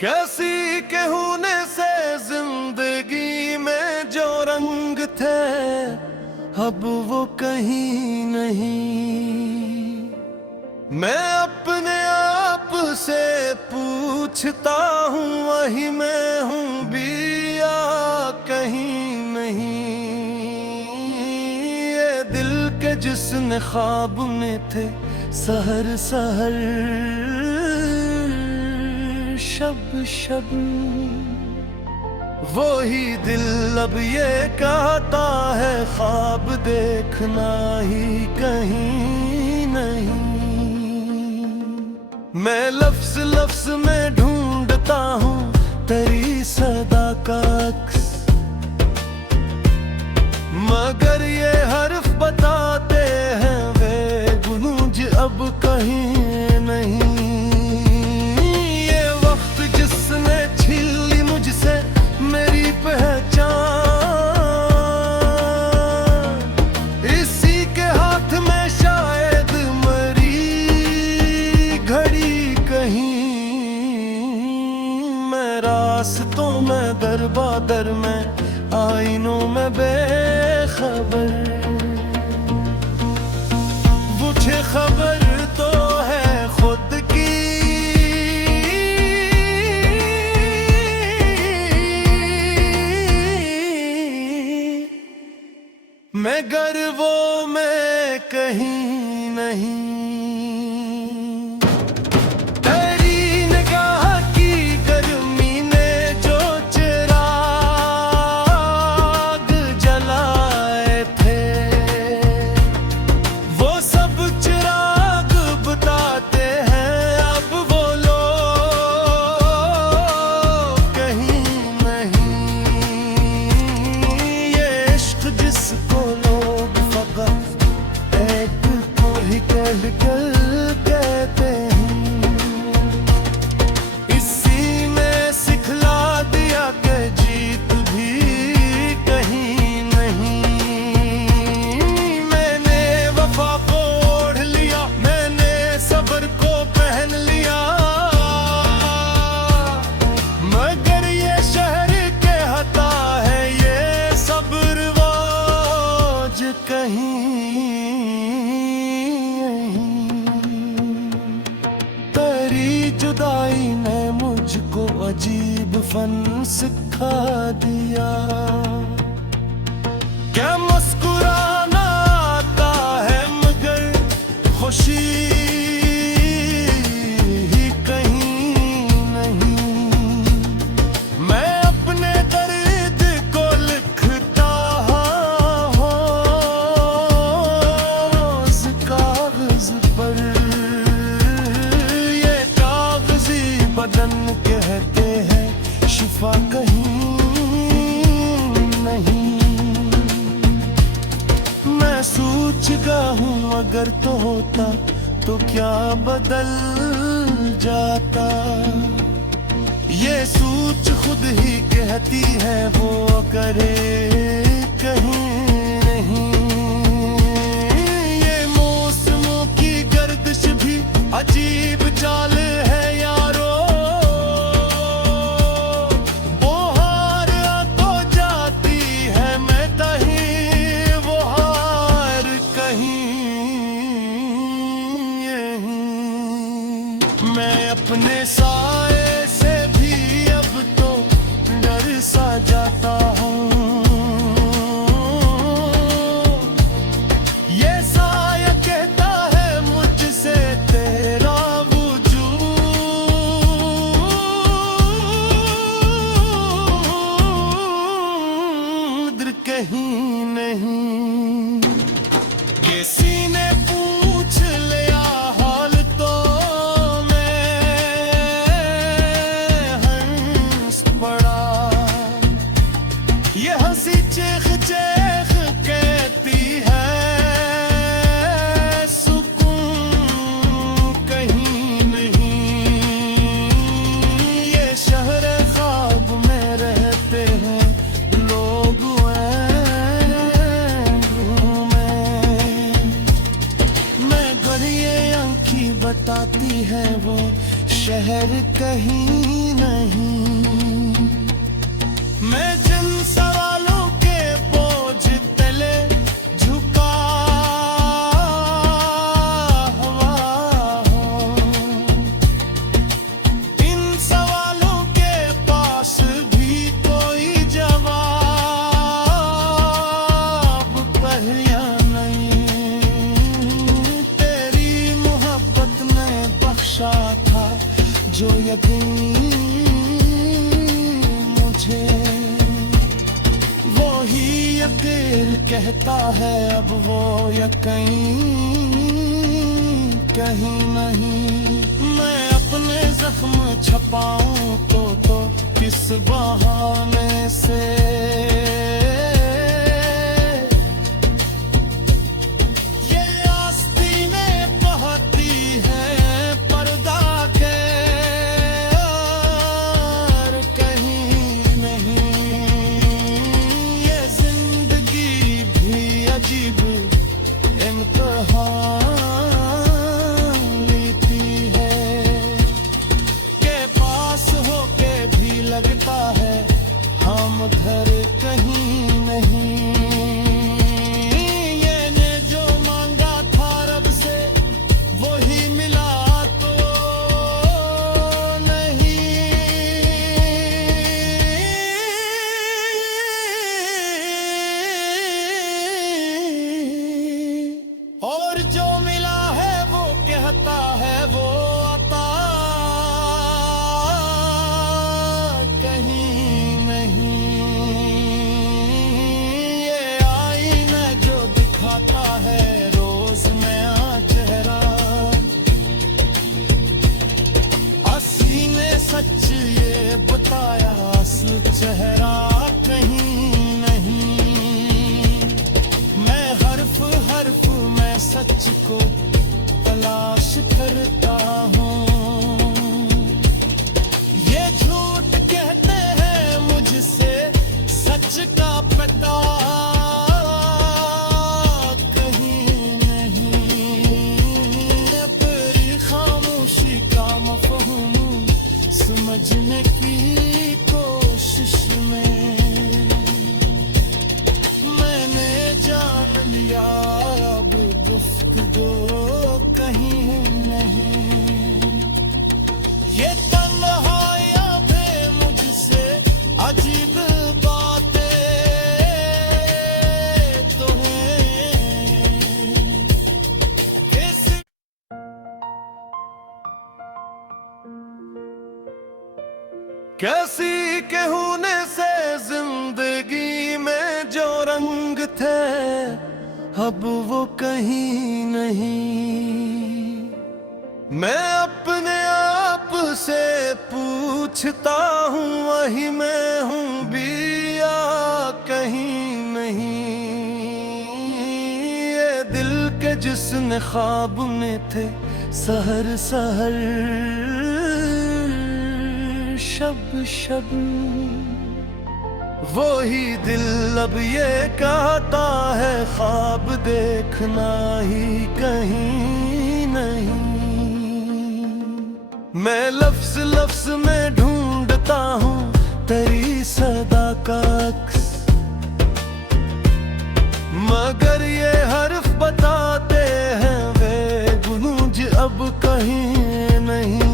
कैसी के होने से जिंदगी में जो रंग थे अब वो कहीं नहीं। मैं अपने आप से पूछता हूँ वही मैं हूँ भी या कहीं नहीं। ये दिल के जिसने ख्वाब में थे सहर सहर शब शब, वही दिल अब ये कहता है ख्वाब देखना ही कहीं नहीं। मैं लफ्ज लफ्ज में ढूंढता हूँ तेरी सदा का अक्स, मगर ये हर्फ बताते हैं वे गुनूज अब कहीं नहीं। रास्तों में दर बादर में आईनों में बेखबर, मुझे खबर तो है खुद की। मगर वो मैं कहीं नहीं। कहते हैं इसी ने सिखला दिया कि जीत भी कहीं नहीं। मैंने वफा को ओढ़ लिया, मैंने सब्र को पहन लिया, मगर ये शहर के हता है ये सब्र वाज कहीं। जुदाई ने मुझको अजीब फन सिखा दिया, क्या मुस्कुराना आता है मगर खुशी ही कहीं नहीं। मैं अपने दर्द को लिखता हूँ कागज पर, बदन कहते हैं शिफा कहीं नहीं। मैं सूझ गया हूँ अगर तो होता तो क्या बदल जाता। ये सूझ खुद ही कहती है वो करे कहीं नहीं। ये मौसमों की गर्दिश भी अजीब चाल है यारो, मैं अपने साए से भी अब तो डर सा जाता हूँ। ये साया कहता है मुझसे तेरा वजूद कहीं नहीं। किसी ने पूछ लिया हाल तो चेख चेख कहती है सुकून कहीं नहीं। ये शहर ख्वाब में रहते हैं लोग में, मैं घड़िए आंखी बताती है वो शहर कहीं नहीं। मैं जिन सवालों के बोझ तले झुका हुआ हूँ, इन सवालों के पास भी कोई जवाब पहले नहीं। तेरी मोहब्बत ने बख्शा था जो यकीन मुझे, वो ही यकीन कहता है अब वो यकीन कहीं नहीं। मैं अपने जख्म छपाऊं तो किस बहाने से, ये आस्तीनें कहती हैं पर्दा के और कहीं नहीं। ये जिंदगी भी अजीब इम्तिहान लेती है, के पास होके भी लगता है हम उधर कहीं नहीं। ये ने जो मांगा था रब से वही मिला तो नहीं। और जो मिला है वो कहता है वो अता कहीं नहीं। ये आईना जो दिखाता है रोज नया चेहरा, अस्सी ने सच ये बताया असल चेहरा कहीं नहीं। मैं हर्फ हर्फ में सच को तलाश करता हूँ, ये झूठ कहते हैं मुझसे सच का पता कहीं नहीं। अपनी खामोशी का मफ़हूम समझने की कोशिश में मैंने जान लिया अब गुफ्तगू कहीं नहीं। ये तन्हाइयाँ भी मुझसे अजीब बातें तो हैं। कैसी के होने से जिंदगी में जो रंग थे अब वो कहीं नहीं। मैं अपने आप से पूछता हूँ वही मैं हूँ भी या कहीं नहीं। ये दिल के जिसने ख्वाब में थे सहर सहर शब शब, वो ही दिल अब ये कहता है ख्वाब देखना ही कहीं नहीं। मैं लफ्ज लफ्ज में ढूंढता हूँ तेरी सदा का अक्स, मगर ये हर्फ बताते हैं वे गुनूज अब कहीं नहीं।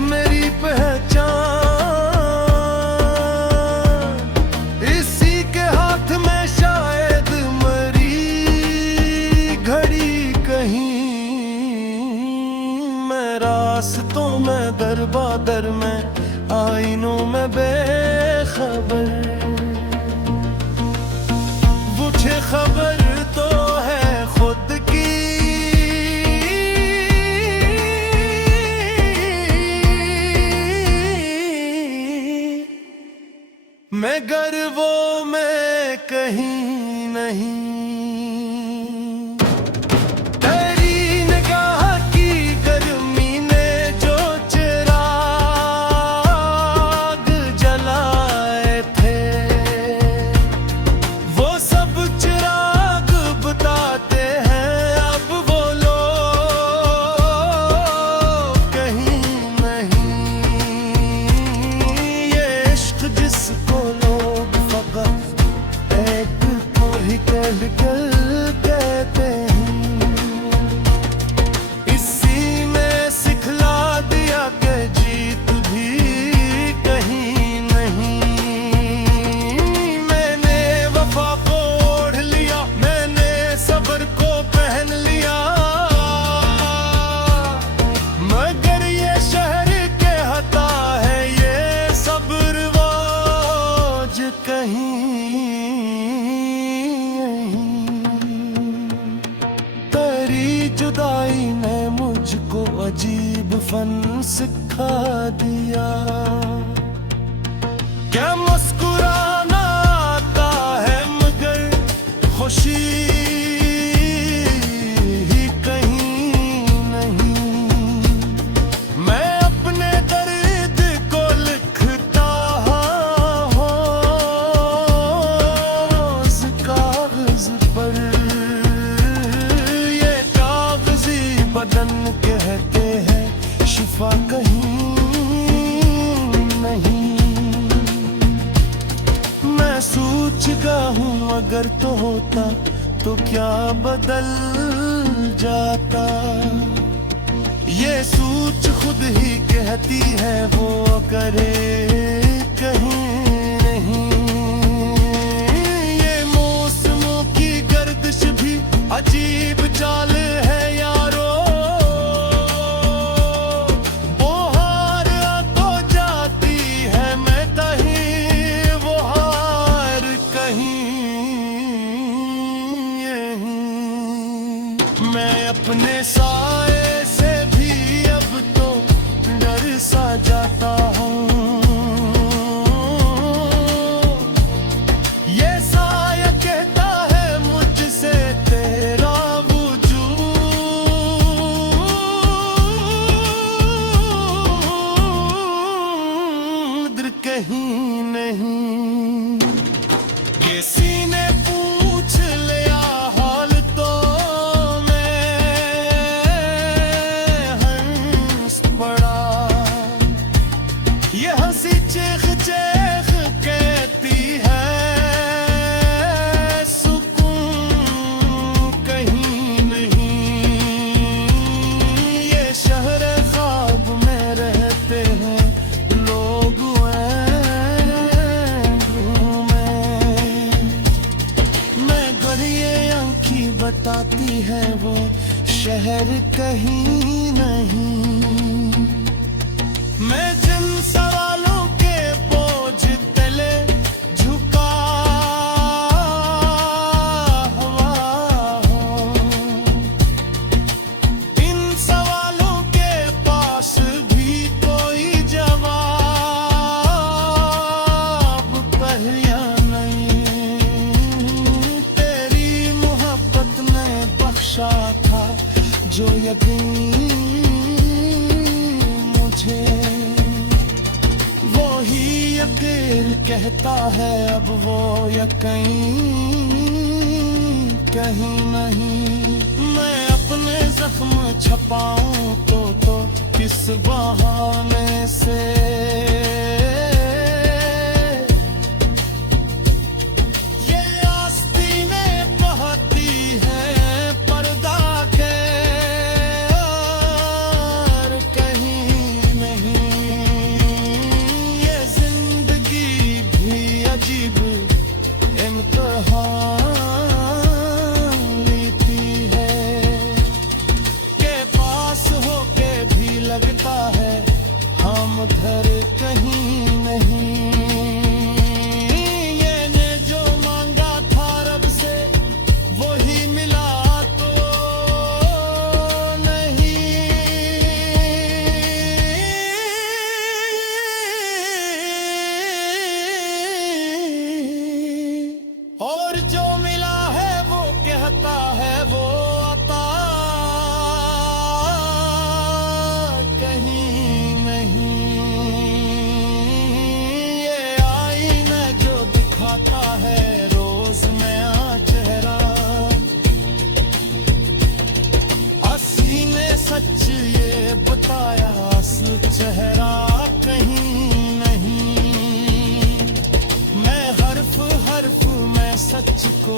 मेरी पहचान इसी के हाथ में शायद मरी घड़ी कहीं। मैं रास्तों में दर बादर में आईनों में बेखबर, मुझे खबर तो है खुद की मैं गर्वों में कहीं नहीं। तेरी निगाह की गर्मी ने जो चिराग जलाए थे वो सब चिराग बताते हैं अब वो कल कल कहते हैं। इसी ने सिखला दिया कि जीत भी कहीं नहीं। मैंने वफा को ओढ़ लिया, मैंने सब्र को पहन लिया, मगर ये शहर के हता है ये सब रिवाज कहीं। तेरी जुदाई ने मुझको अजीब फन सिखा दिया। क्या मुस्कुराना आता है मगर खुशी ही कहीं नहीं। मैं अपने दर्द को लिखता हूँ उस कागज पर, ये कागजी बदन कहते हैं शिफा कहीं नहीं। मैं सूझ गया हूँ, अगर तो होता तो क्या बदल जाता। ये सूझ खुद ही कहती है वो करे कहीं नहीं। ये मौसमों की गर्दिश भी अजीब चाल है यारो। वो हार तो जाती है, मैं कहीं वो हार कहीं यहीं। मैं अपने साए से भी अब तो डर सा जाता हूँ। ये साया कहता है मुझसे तेरा वजूद कहीं नहीं। किसी ने पूछ लिया हाल तो मैं हंस पड़ा। ये हंसी चेख चेख कहती है सुकून कहीं नहीं। ये शहर ख्वाब में रहते हैं लोग ऐंधरों में, मगर ये आँखी बताती है वो शहर कहीं नहीं। मैं जिन सवालों के बोझ तले झुका हुआ हूँ, इन सवालों के पास भी कोई जवाब पहले नहीं। तेरी मोहब्बत ने बख्शा था जो यकीन मुझे, वो ही यकीन कहता है अब वो यकीन कहीं नहीं। मैं अपने जख्म छपाऊं तो किस बहाने से। ये आस्तीनें कहती हैं पर्दा के और कहीं नहीं। ये जिंदगी भी अजीब इम्तिहान लेती है के पास होके भी लगता है हम उधर कहीं नहीं। ये ने जो मांगा था रब से वही मिला तो नहीं। और जो मिला है वो कहता है वो अता कहीं नहीं। ये आईना जो दिखाता है रोज नया चेहरा, अस्सी ने सच ये बताया असल चेहरा कहीं नहीं। मैं हर्फ हर्फ में सच को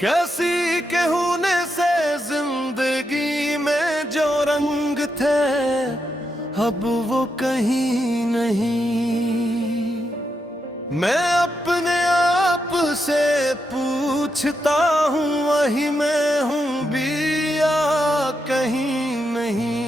कैसी के होने से जिंदगी में जो रंग थे अब वो कहीं नहीं। मैं अपने आप से पूछता हूँ वही मैं हूँ भी या कहीं नहीं।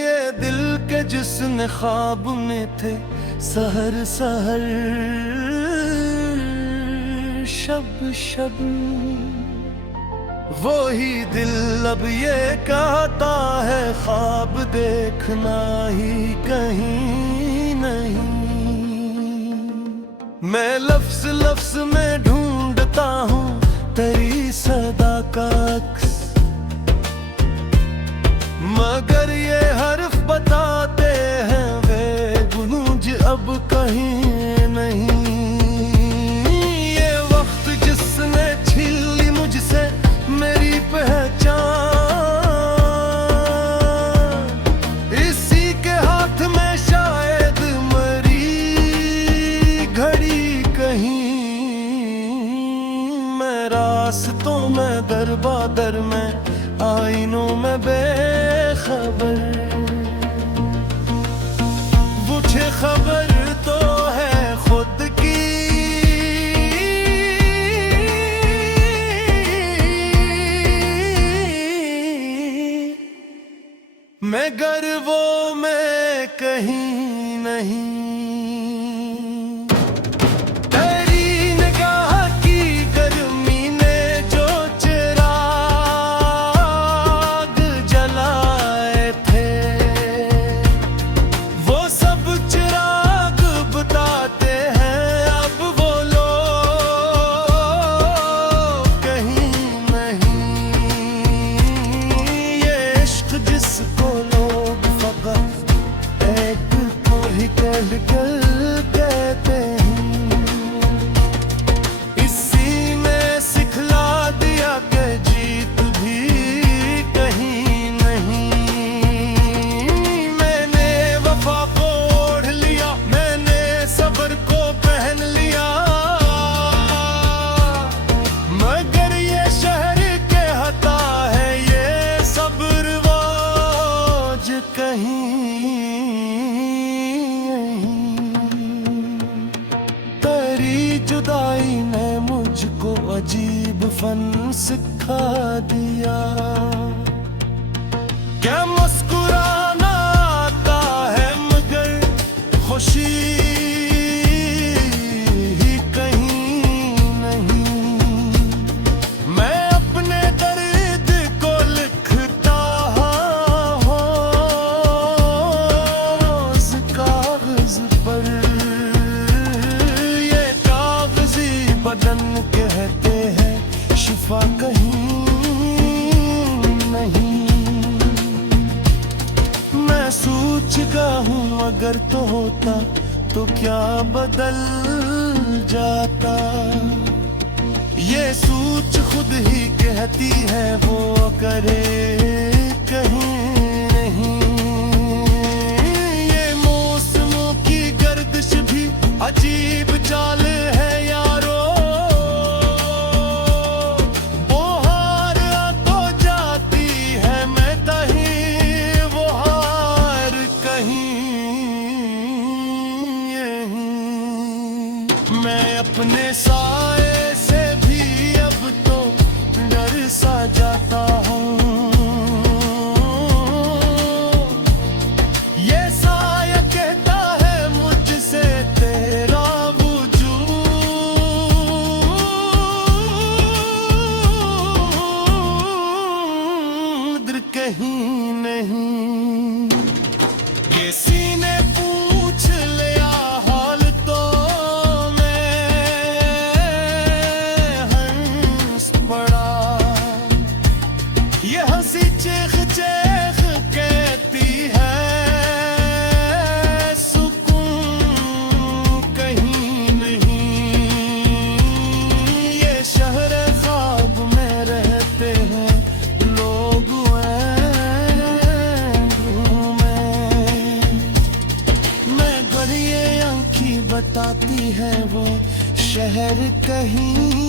ये दिल के जिसने ख्वाब में थे सहर सहर शब शब, वही दिल अब ये कहता है ख्वाब देखना ही कहीं नहीं। मैं लफ्ज लफ्ज में ढूंढता हूँ तेरी सदा का अक्स, मगर ये हर्फ बताते हैं वे गुनूज अब कहीं नहीं। इसी के हाथ में शायद मरी घड़ी कहीं। मैं रास्तों में दर बादर में आईनों में बेखबर, मुझे खबर तो है खुद की। मैं गर्वों में कहीं नहीं। तेरी निगाह की गर्मी ने जो चिराग जलाए थे वो सब चिराग बताते हैं अब वो लोग कहीं नहीं। ये इश्क जिसको कल कल कहते हैं, इसी ने सिखला दिया कि जीत भी कहीं नहीं। मैंने वफा को ओढ़ लिया, मैंने सब्र को पहन लिया, मगर ये शहर के हता है ये सब्र वाज कहीं। जुदाई ने मुझको अजीब फन सिखा दिया, क्या मुस्कुराना आता है मगर खुशी ही कहीं नहीं। मैं अपने दर्द को लिखता हूँ कागज पर, बदन कहते हैं शिफा कहीं नहीं। मैं सूझ गया हूँ अगर तो होता तो क्या बदल जाता। ये सूझ खुद ही कहती है वो करे कहीं नहीं। ये मौसमों की गर्दिश भी अजीब चाल है यारो, मैं अपने साए से भी अब तो डर सा जाता हूँ। ये साया कहता है मुझसे तेरा वजूद कहीं नहीं। ये सीने पूछ लिया हाल तो चेख चेख कहती है सुकून कहीं नहीं। ये शहर ख्वाब में रहते हैं लोग मैं घर ये आँखी बताती है वो शहर कहीं